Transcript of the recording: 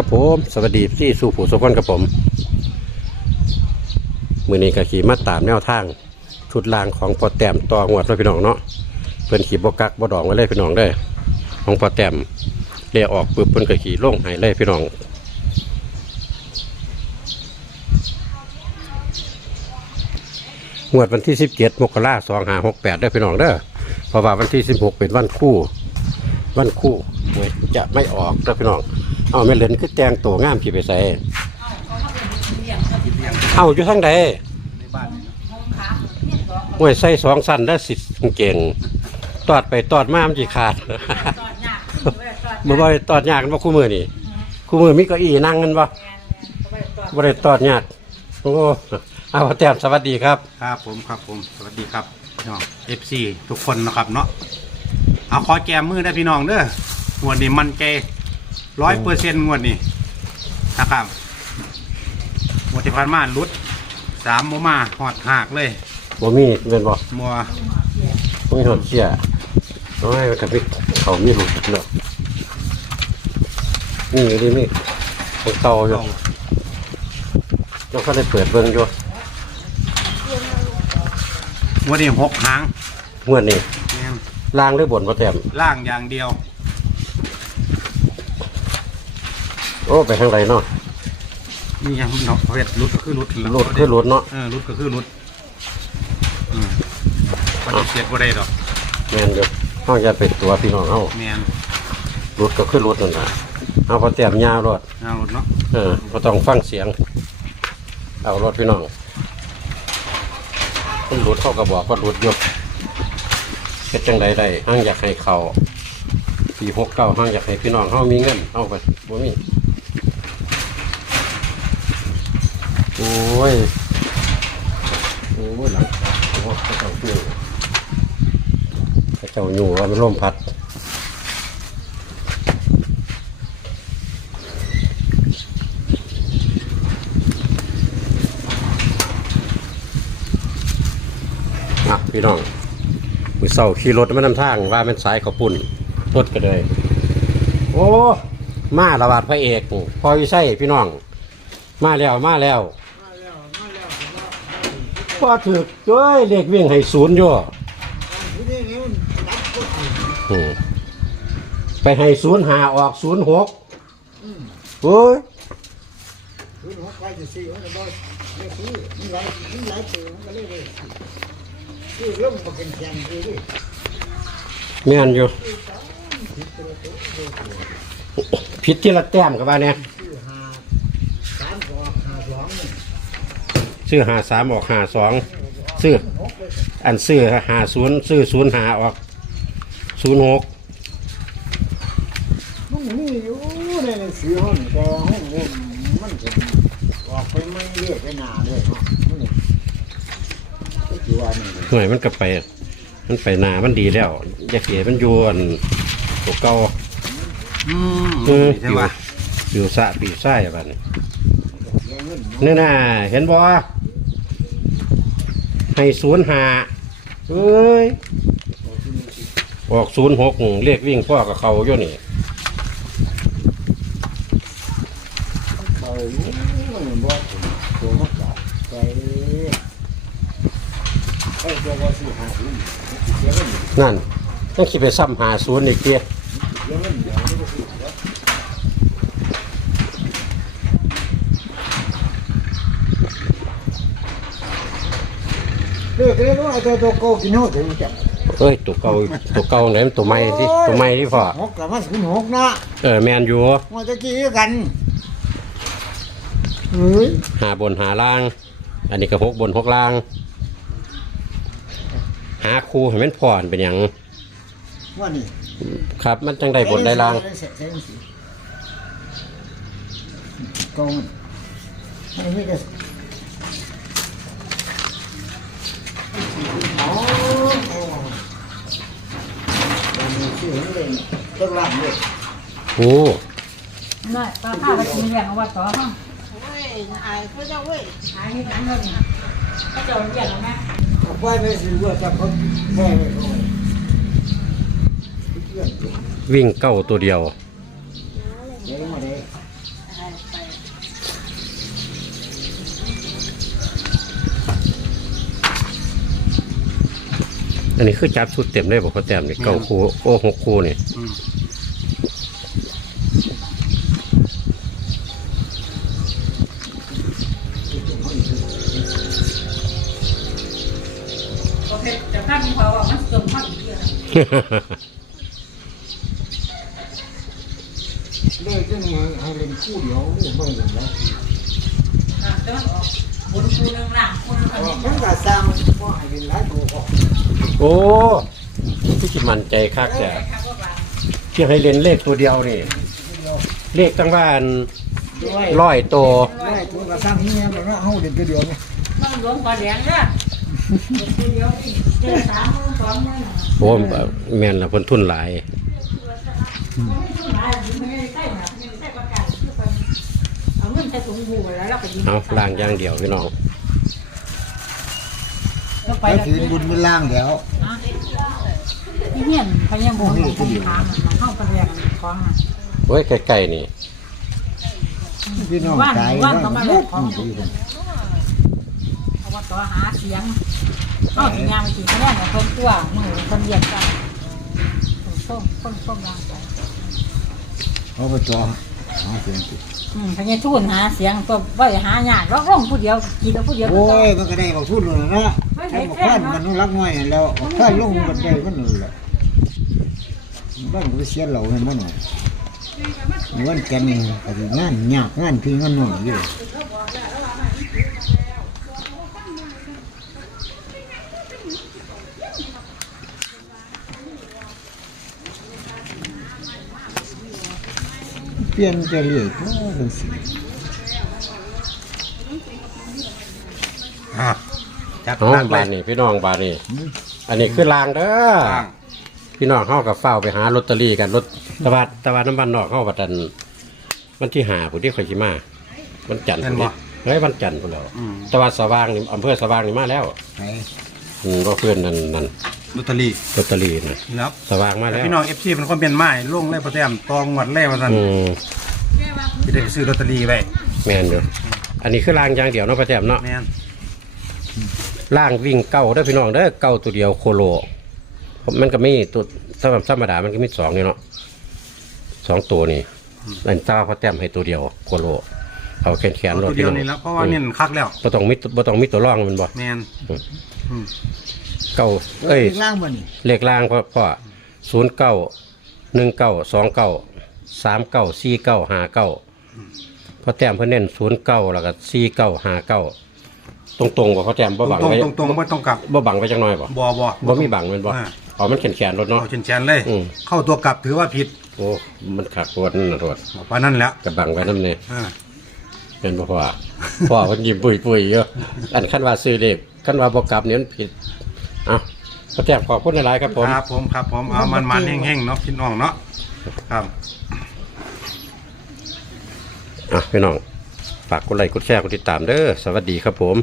ครับผม สวัสดีที่สู่ผู้สุขคนกับผม มือนี้ก็ขี่มาตามแนวทางชุดลางของพอแต้มต่อหวดไว้พี่น้องเนาะเพิ่นขี่บกักบดองไว้เลยพี่น้องได้ ของพอแต้มเลียออกปึ๊บเพิ่นก็ขี่ล่งให้เลยพี่น้องงวดวันที่ 17 มกราคม2568ได้พี่น้องเด้อเพราะว่าวันที่ 16 เป็นวันคู่ วันคู่หวยจะไม่ออกแล้พี่น้อง เอาแม่เหรนคือแต่งตัวงามขี่ไปใส่เอาอยู่ทางใดหวยใส่สองสั้นได้สิเก่งตอดไปตอดมามันจีขาดเมื่อบ่ได้ตอดยากกันบ่คู่มือนี่คู่มือมีเก้าอี้นั่งกันบ่บ่ได้ตอดยากโอ้เอาแต้มสวัสดีครับ ครับผมครับผมสวัสดีครับพี่น้องเอฟซีทุกคนนะครับเนาะเอาขอแจมมือได้พี่น้องเด้องวดนี้มันใจ ร้อยเปอร์เซ็นต์งวดนี้นะครับงวดที่ผ่านมาลุดสามโมมาหอดหักเลยบ่มีเป็นบ่มัวบ่มีหดเสียโอ้ยกับพี่เขามีหลุดเนาะนี่อยู่ดีมีของเตาอยู่เอาเจ้าก็ได้เปิดเบิ่งอยู่งวดนี้หกหางงวดนี้แม่นล่างหรือบนบ่แต้มล่างอย่างเดียว โอ้ไปทางไรเนาะนี่ยังเนาะเวทลุดก็คือลุดหลุดคือหลุดเนาะเออลุดก็คือลุดอืมปฏิเสธบ่ได้ดอกแม่นอยู่เฮาจะเป็นตัวพี่น้องเฮาแม่นหลุดก็คือหลุดนั่นน่ะเอาพอแต้มยาวรถเอาลุดเนาะเออบ่ต้องฟังเสียง เอารถพี่น้องมันหลุดเข้าก็บอกว่าหลุดอยู่เฮ็ดจังใดได้ห้างอยากให้เขาปี69ห้างอยากให้พี่น้องเฮามีเงินเอาไปบ่มี โอ้ยโอ้ยหลังโอ้ยเขาเจ้าอยู่เขาเจ้าอยู่ว่ามันลมพัดอะพี่น้องมือเศร้าขี่รถมานำทางว่าเป็นสายเขาปุ่นรถก็เลย โอ้ มาระบาดพระเอกพอวิไสพี่น้อง มาแล้ว มาแล้ว พอถือเอ้ยเลขวิ่งให้ศูนย์อยู่อืมไปให้ศูนย์หาออกศูนย์หกโอ้ยคือหัวใจจะซื้อมันก็บ่ได้ซื้อมันหลายมันหลายตัวมันก็เลยเลยคือลงมาเป็นแข่งคือดิแม่นอยู่ผิดที่ละแต้มกับว่าเนี่ย ซื้อหาสามกอกหาสองนี่ ซื้อหาสามออกหาสองซื้ออันซื้อหาศูนย์ซื้อศูนย์หาออกศูนย์หกมันมีอยู่ในหนังสือห้องแต่ห้องผมมันจะออกไปไม่เรียกไปหนาเลยเนาะมันนี่ก็คือว่านี่เลยหน่วยมันก็ไป มันไปหนามันดีแล้วอยากเห็นมันอยวนตัวเก่าอืมเออใช่ปะอยู่สะปีไส้บัดนี้เสียเงิน นี่น่ะเห็นบ่ ให้ศูนย์หาเอ้ยออกศูนย์หกเรียกวิ่งพ่อกับเขาอยู่นี่เขามันบ่ตัวมันกลับไปไอ้ตัวว่าซื้อหนินั่นต้องคิดไปซ้ำหาศูนย์อีกเดีย เสียเงินเดี๋ยวมันก็ซื้อแล้วเลิกเลยว่าตัวตัวโกกินหัวถึงจับเอ้ยตัวเก่าตัวเก่าไหนมันตัวใหม่ที่ตัวใหม่ที่พ่อหกกับมันคุณหกนะเออแมนอยู่มันจะกี้กันเฮ้ยหาบนหาล่าง อันนี้ก็หกบนหกล่าง หาครูให้มันผ่อนเป็นอย่างว่านี่ครับมันจังได้บนได้ล่างโกงมันไม่ได้อ๋อมันมีชื่อของเด่นต้องรับเลยโอ้น้อยปลาข้าวไปกินเลี้ยงเอาไว้ต่อห้องเว้ยอายเขาจะเว้ยหายให้หนังเลยก็จะเลี้ยงแล้วแม่เอาไปไม่ซื้อว่าจะเขาแม่ไม่เขาเพื่อนวิ่งเก้าตัวเดียว เดี๋ยวมาเลย ไปไป อันนี้คือจับชุดเต็มได้บอกเขาแต้มนี่เก้าคู่โอ้หกคู่นี่อืมโอเคแต่ข้ามีพอว่ามันจมข้าวอีกเยอะเลยจังมาให้เล่นคู่เดียวเลยไม่เล่นแล้วนะแต่มันออก บนคูนึงล่างคูนึงเออันอนี้มันก็สร้างว่าให้เล่นหลายตัวออกโอ้ที่จิมันใจคักแต่ครับว่าว่าที่ให้เล่นเลขตัวเดียวนี่เลขตั้งบ้านด้วยร้อยตัวได้ตัวก็สร้างนี่มันว่าเฮาเล่นตัวเดียวนี่มันหลวงปลาแดงเนี่ยเดียวเจอสามมือสองมือโอ้แม่นละเพิ่นทุนหลาย เอาเงินใส่ถุงหูแล้วเราไปยิงเอาล่างอย่างเดียวพี่น้องเราไปไปแล้วถือบุญเป็นล่างแล้วที่เฮียนพญาโมของคงทางมันเข้าไปเรียนของอะโอ้ยใกล้ๆนี่พี่น้องตายว่านว่าเขามามันเรีลุยนกของดีคนเอาว่าต่อหาเสียงเอาถึงยามไปกี่คะแนนเนี่ยคนตัวมือคนเรียนกันส้มส้มส้มร่างไปเอาไปจ่อเอาเสียงติ อืมพญาทุ่นหาเสียงก็ว่าหาหยาดร้องร้องผู้เดียวกี่ตัวผู้เดียวโอ้ยมันก็ได้บอกพูดเลยนะไอ้บอกข้านมันรักน้อยแล้วข้านลงกันได้มันนี่แหละบ้านก็เสียเหล่าให้มันหน่อยวันแกนี่ก็สิงานยากงานพี่งานน้อยอยู่ ปลี่ยนจะเรียกว่าเป็นสิอะจัดเอาหนักเลบายนนี่พี่น้องบานนี่อันนี้คือลางเด้อล่าง พี่น้องเข้ากับเฝ้าไปหาลอตเตอรี่กันรถตะวันตะวันน้ำมันนอกเข้าบัดนันวันที่หาผู้ที่ข่อยชิมาวันจันทร์พุ่นนี่เฮ้ยวันจันทร์พุ่นแล้วอืมตะวันสว่างนี่อำเภอสว่างนี่มาแล้วไปอืมก็เพื่อนนั่นนั่นลอตเตอรี่ลอตเตอรี่นะแล้วสว่างมาแต่แล้วพี่น้องเอฟซีเป็นคนเป็นไม้ลงเลยประแตมตองหวัดเล่ว่าสั่นอืมจะได้ไปซื้อลอตเตอรี่ไว้แมนอยู่อันนี้คือลางอย่างเดียวเนาะประแจมเนาะแม่นล่างวิ่งเก้าเด้อพี่น้องเด้อเก้าตัวเดียวโคโลมันก็มีตัวสำหรับธรรมดามันก็มีสองนี่เนาะสองตัวนี่อันเจ้าพอแต้มให้ตัวเดียวโคโลเอาแขนแขนเอารถตัวเดียวนี่แล้วเพราะว่าเน้นคักแล้วบ่ต้องมีบ่ต้องมีตัวร่องมันบ่แม่นอืม เก้าเอ้ยล่างมันนี่เลขล่างพ่อพ่อศูนย์เก้าหนึ่งเก้าสองเก้าสามเก้าสี่เก้าห้าเก้าพอแต้มเพิ่นเน้นศูนย์เก้าแล้วก็สี่เก้าห้าเก้าตรงตรงๆบ่พอแต้มบ่บังตรงไว้ตรงตรงๆไม่ต้องกลับบ่บังไว้จังน้อยบ่บอบอบ่มีบังแมันบ่อ่าอ๋อมันแขนแขนรถเนาะ เอาเชนแชนๆเลย อืม เข้าตัวกลับถือว่าผิดโอ้มันขาดปวดนั่นนะโทษเพราะนั่นแหละกับบังไว้น้ำเนี่ย อ่าเป็นบ่พ่อ พ่อมันยิ้มปุยปุยๆอยู่อันขั้นว่าซื้อเลขขั้นว่าบ่กลับเนี่ยมันผิดเอ้าพอแต้มขอบคุณหลายๆครับผม ครับผมครับผมเอามันมันๆแห้งๆเนาะพี่น้องเนาะครับ อะพี่น้อง ฝากกดไลค์กดแชร์กดติดตามเด้อ สวัสดีครับผม